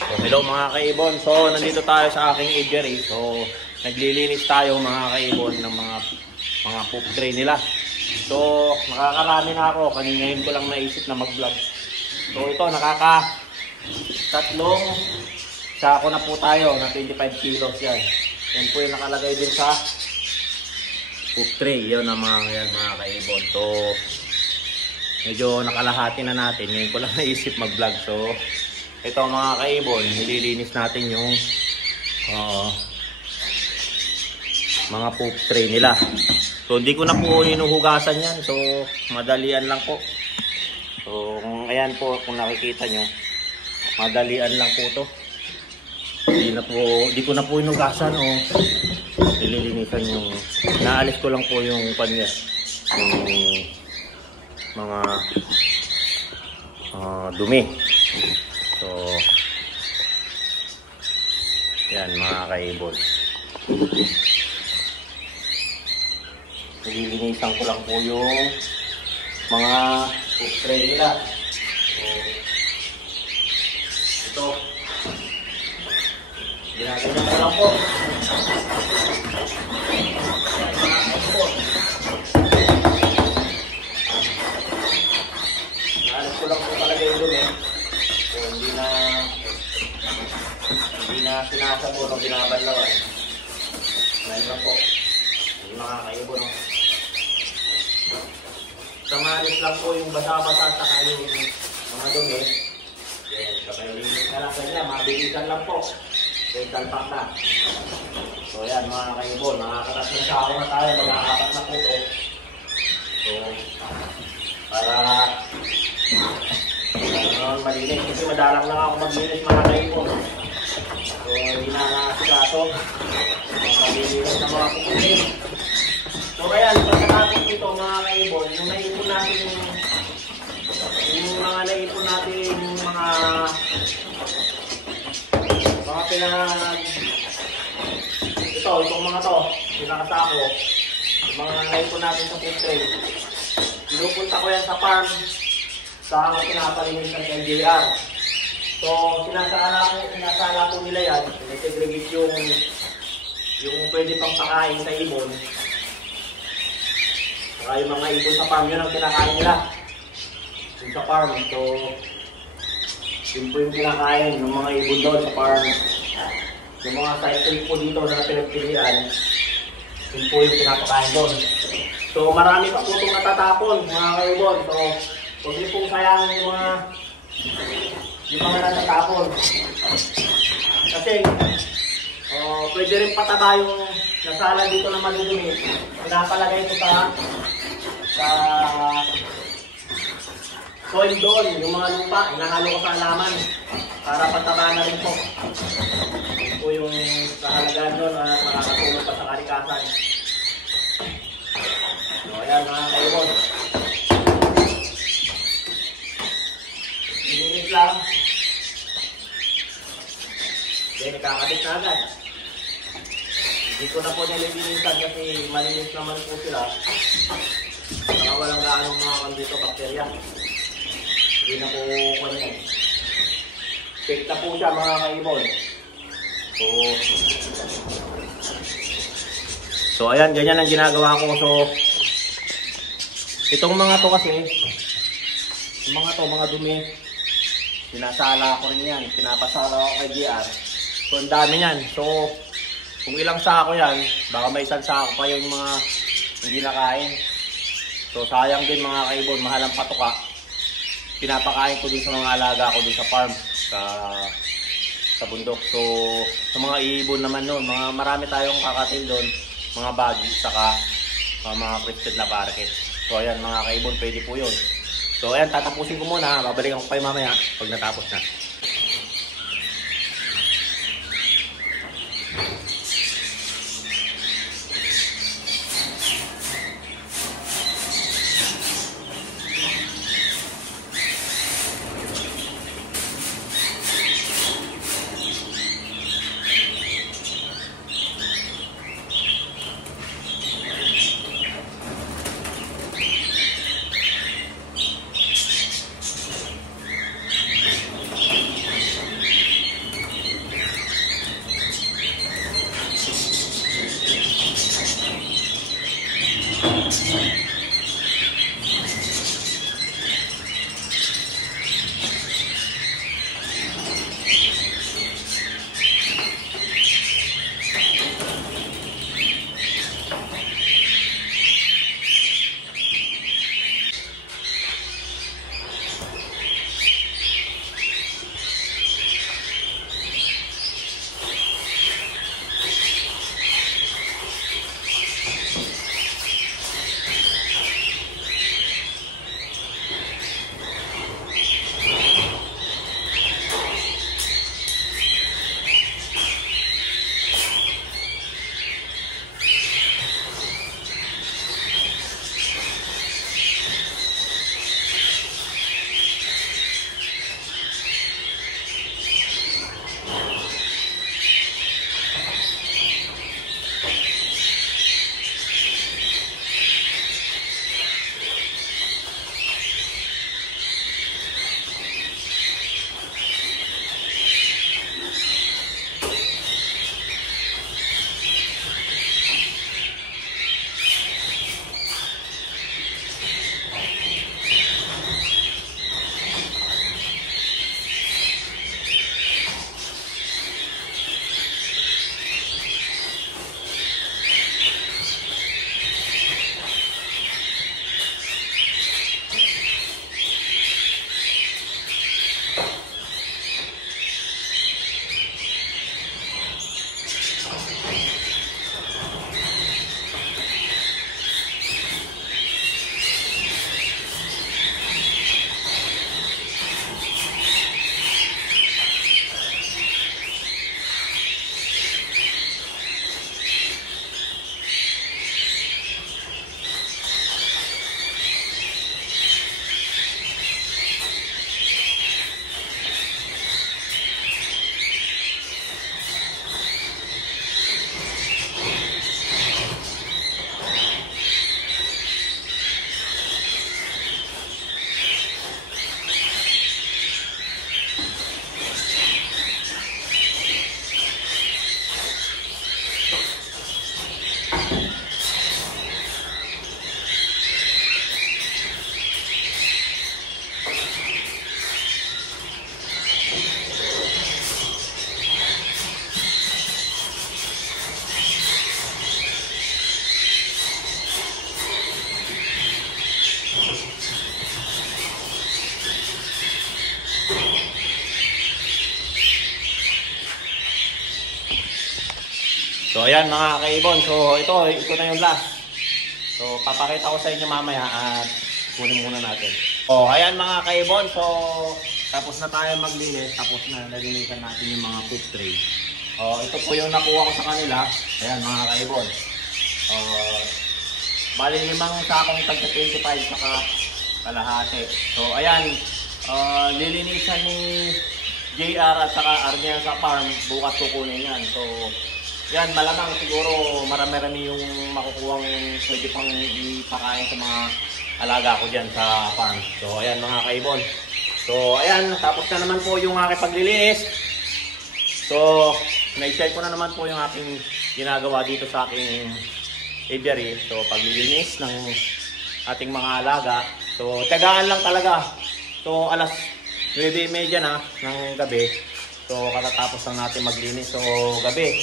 So, hello mga kaibon. So, nandito tayo sa aking aviary. So, naglilinis tayo mga kaibon ng mga poop tray nila. So, nakakarami na ako. Ngayon ko lang naisip na mag-vlog. So, ito tatlong sako na po tayo na 25 kilos yan. Yan po yung nakalagay din sa poop tray. Yun ang mga kaibon. So, medyo nakalahati na natin. Ngayon ko lang naisip mag-vlog. So, ito mga kaibon, nililinis natin yung mga poop tray nila. So hindi ko na po hinuhugasan yan. So madalian lang po. So ayan po, kung nakikita nyo, madalian lang po to. Hindi ko na po hinugasan o nililinisan yung, naalis ko lang po yung kanya, yung mga dumi. So, yan mga kaibon. Nililinisan ko lang po yung mga poop tray nila. So, ito. Ginagawa ko lang po. Yan mga kaibon. Naalis ko lang po talaga yung dumi. So, hindi na sinasabo ng binabanlawan. Ngayon lang po. Hindi makakaibo, no? Samanis lang po yung basa-basa sa yung mga dumi. Yan, kapag linis na lang kanya, mabilisan lang po. Dental pack na. So yan mga kaibo, nakakatas ng sako na tayo, mag-aapat na po ito. So, para malinis, kasi madalang lang ako maglinis mga kaibon. So hindi na nakasikaso maglinis na mga kukunin. So ayan, pagkatapos nito mga kaibon, yung naipon natin itong mga to, pinakasako, yung mga naipon natin sa food tray, pinupunta ko yan sa farm sa mga pinapalinis ng LJR. So, sinasala ko nila yan. Sinasegregate yung pwede pang pakain sa ibon. Saka yung mga ibon sa farm, yun ang kinakain nila. Yung sa farm. So, yun po yung kinakain ng mga ibon doon sa farm. Yung mga cycle po dito na pinagpilian, yun po yung pinapakain doon. So, marami pa po itong natatapon, mga kaibon. So, huwag niyo pong sayangin yung mga natatapon. Kasi, pwede rin pataba yung nasala dito na madudumi. Pinapalagay ito sa soil doon, yung mga lupa, inahalo ko sa halaman para pataba na rin po. Ito po yung kahalagaan doon na makakatulong pa sa kalikasan. So, ayan mga kaibon. Minit lang. Then, ikakabit na agad. Hindi ko na po nililinisan kasi malinis naman po sila. Saka walang gaanong mga dito bakterya. Hindi na po kanyan. Check na po siya mga kaibon. So ayan, ganyan ang ginagawa ko. So, itong mga to kasi, yung mga dumi, sinasala ko rin yan. Pinapasala ko kay GR. So, ang dami yan. So, kung ilang sako yan, baka may isang sako pa yung mga hindi nakain. So, sayang din mga kaibon, mahal ang patuka. Pinapakain ko din sa mga alaga ko din sa farm, sa bundok. So, sa mga ibon naman noon, marami tayong kakatil doon, mga bagi, saka mga crested na parakeet. So, ayan mga kaibon, pwede po yun. So, ayan, tatapusin ko muna. Babalikan ko kayo mamaya pag natapos na. So ayan mga kaibon, so ito na yung last. So papakita ko sa inyo mamaya at kunin muna natin. So ayan mga kaibon, so tapos na tayo maglinis, tapos na nalinisan natin yung mga food tray. Ito po yung nakuha ko sa kanila. Ayan mga kaibon. Bali 5 sakong tagka 25 saka kalahati. So ayan, lilinisan ni JR at saka Arnian sa farm, bukas kukunin yan. So yan, malamang siguro marami-rami yung makukuhang pwede pang ipakain sa mga alaga ko dyan sa farm. So ayan mga kaibon. So ayan, tapos na naman po yung aking paglilinis. So na-share ko na naman po yung aking ginagawa dito sa aking aviary. So paglilinis ng ating mga alaga. So tiyagaan lang talaga. So alas 9:30 na ng gabi. So katatapos lang natin maglinis. So gabi.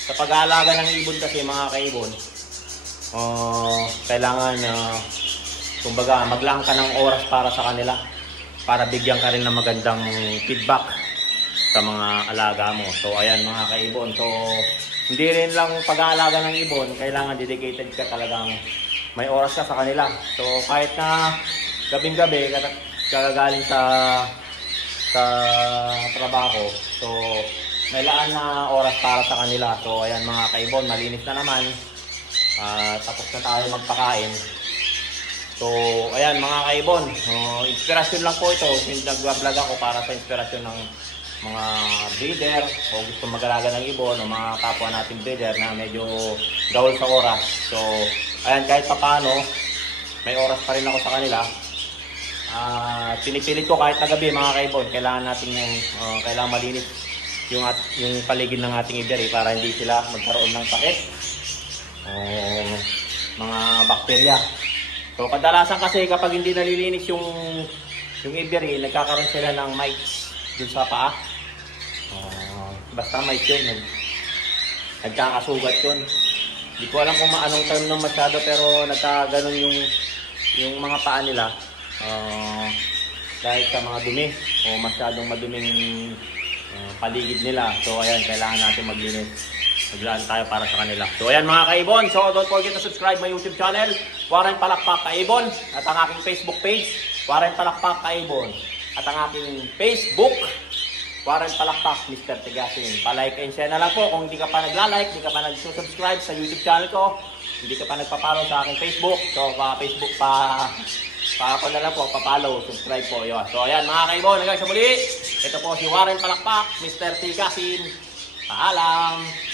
Sa pag-aalaga ng ibon kasi mga kaibon, kailangan kumbaga maglaan ka ng oras para sa kanila, para bigyan ka rin ng magandang feedback sa mga alaga mo. So ayan mga kaibon, so hindi rin lang pag-aalaga ng ibon, kailangan dedicated ka talagang may oras ka sa kanila. So kahit na gabing-gabi kagagaling sa trabaho, so may laan na oras para sa kanila. So ayan mga kaibon, malinis na naman. Tapos na tayo magpakain. So ayan mga kaibon, inspirasyon lang po ito. Nag-vlog ako para sa inspirasyon ng mga breeder o gusto mag-alaga ng ibon o mga kapwa natin breeder na medyo gawal sa oras. So ayan, kahit paano may oras pa rin ako sa kanila. Pinipilit ko kahit na gabi mga kaibon, kailangan natin kailangan malinis yung paligid ng ating aviary para hindi sila magkaroon ng sakit o mga bakterya. So kadalasan kasi kapag hindi nalilinis yung Ivory, nagkakaroon sila ng mites dun sa paa. Basta mites yun, nagkakasugat yun. Hindi ko alam kung anong term nung masyado, pero nagkaganon yung mga paa nila. Dahil sa mga dumi o masyadong maduming paligid nila. So ayan, kailangan natin maglinis. Maglaan tayo para sa kanila. So ayan mga kaibon, so don't forget to subscribe my YouTube channel, Warren Palakpak Kaibon, at ang aking Facebook page, Warren Palakpak Kaibon, at ang aking Facebook, Warren Palakpak Mr. Tigasin. Pa-like and share na lang po kung hindi ka pa nagla-like, hindi ka pa nag-subscribe sa YouTube channel ko, hindi ka pa nagpa-follow sa aking Facebook. So pa-Facebook ako na lang po, pa-follow, subscribe po. Yun. So ayan mga kaibon, hanggang sa muli. Ito po si Warren Palakpak, Mr. Tigasin. Paalam!